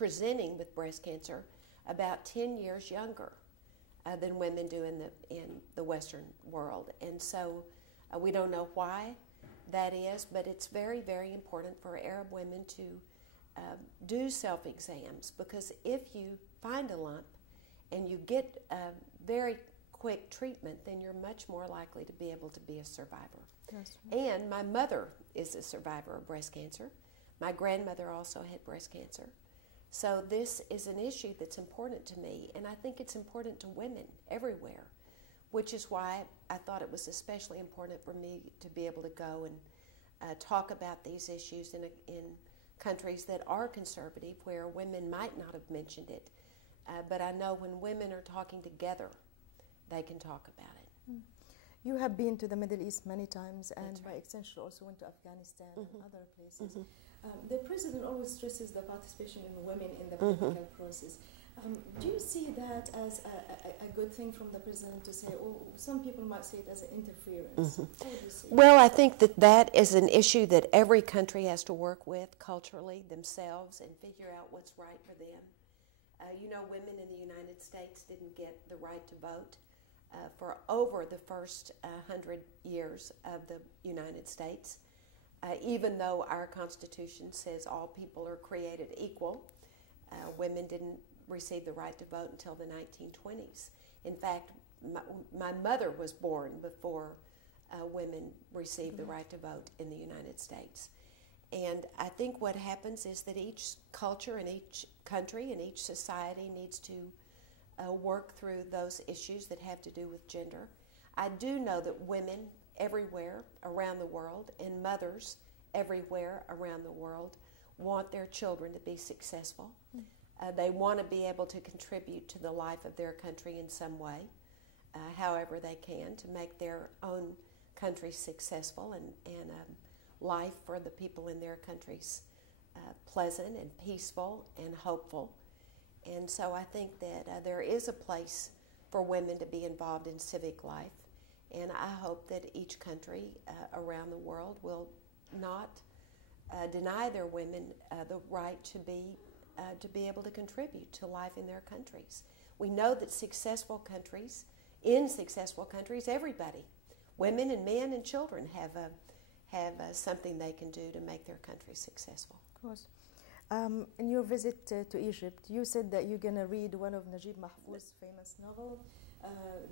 presenting with breast cancer about 10 years younger than women do in the Western world. And so we don't know why that is, but it's very, very important for Arab women to do self-exams, because if you find a lump and you get very quick treatment, then you're much more likely to be able to be a survivor. That's right. And my mother is a survivor of breast cancer. My grandmother also had breast cancer. So this is an issue that's important to me, and I think it's important to women everywhere, which is why I thought it was especially important for me to be able to go and talk about these issues in countries that are conservative, where women might not have mentioned it. But I know when women are talking together, they can talk about it. You have been to the Middle East many times, and That's by right. extension also went to Afghanistan Mm-hmm. and other places. Mm-hmm. The president always stresses the participation of women in the Mm-hmm. political process. Do you see that as a good thing from the president to say, or some people might see it as an interference? Mm-hmm. How do you see it? Well, I think that is an issue that every country has to work with culturally themselves and figure out what's right for them. Women in the United States didn't get the right to vote for over the first 100 years of the United States. Even though our Constitution says all people are created equal, women didn't receive the right to vote until the 1920s. In fact, my mother was born before women received the right to vote in the United States. And I think what happens is that each culture and each country and each society needs to work through those issues that have to do with gender. I do know that women everywhere around the world and mothers everywhere around the world want their children to be successful. They want to be able to contribute to the life of their country in some way, however they can, to make their own country successful and life for the people in their countries pleasant and peaceful and hopeful. And so I think that there is a place for women to be involved in civic life, and I hope that each country around the world will not deny their women the right to be able to contribute to life in their countries. We know that in successful countries, everybody, women and men and children, have something they can do to make their country successful. Of course. In your visit to Egypt, you said that you're going to read one of Najib Mahfouz's famous novel.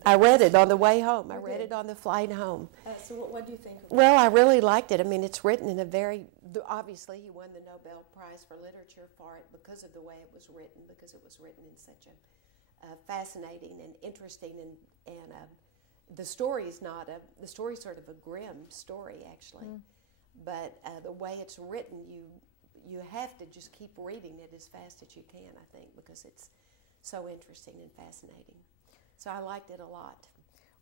I read it on the way home. I You read did? it on the flight home. So what do you think of it? Well, I really liked it. I mean, it's written in a obviously he won the Nobel Prize for Literature for it because of the way it was written, because it was written in such a fascinating and interesting and the story is the story's sort of a grim story, actually. But the way it's written, you have to just keep reading it as fast as you can, I think, because it's so interesting and fascinating. So I liked it a lot.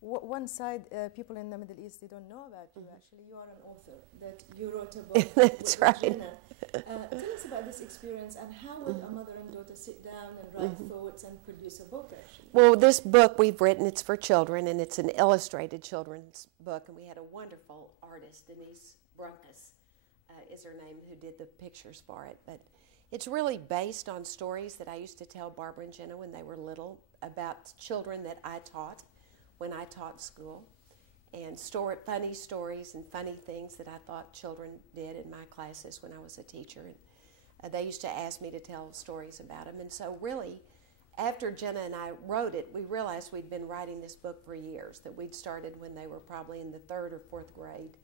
One side, people in the Middle East, they don't know about you, actually. You are an author, that you wrote a book That's with right. Jenna. Tell us about this experience, and how would a mother and daughter sit down and write thoughts and produce a book, actually? Well, this book we've written, it's for children, and it's an illustrated children's book, and we had a wonderful artist, Denise Brunkus is her name, who did the pictures for it. But it's really based on stories that I used to tell Barbara and Jenna when they were little about children that I taught when I taught school, and funny stories and funny things that I thought children did in my classes when I was a teacher. And they used to ask me to tell stories about them. And so really, after Jenna and I wrote it, we realized we'd been writing this book for years, that we'd started when they were probably in the 3rd or 4th grade,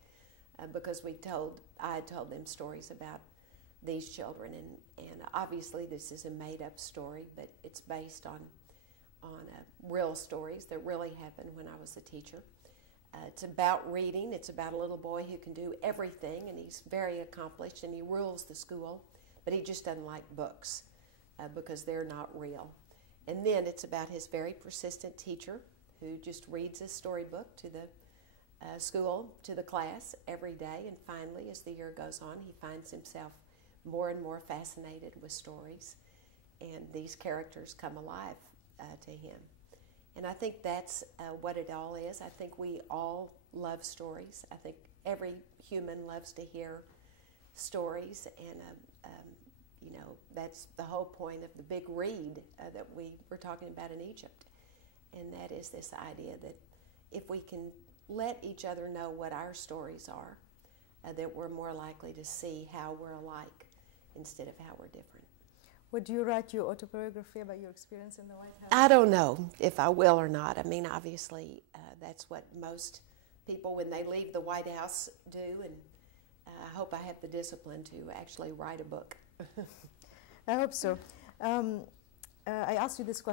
because I had told them stories about these children. And obviously this is a made-up story, but it's based on real stories that really happened when I was a teacher. It's about reading. It's about a little boy who can do everything, and he's very accomplished, and he rules the school, but he just doesn't like books because they're not real. And then it's about his very persistent teacher who just reads a storybook to the school, to the class every day, and finally, as the year goes on, he finds himself more and more fascinated with stories, and these characters come alive to him. And I think that's what it all is. I think we all love stories. I think every human loves to hear stories, and You know, that's the whole point of the big read that we were talking about in Egypt. And that is this idea that if we can let each other know what our stories are, that we're more likely to see how we're alike instead of how we're different. Would you write your autobiography about your experience in the White House? I don't know if I will or not. I mean, obviously, that's what most people, when they leave the White House, do, and I hope I have the discipline to actually write a book. I hope so. I asked you this question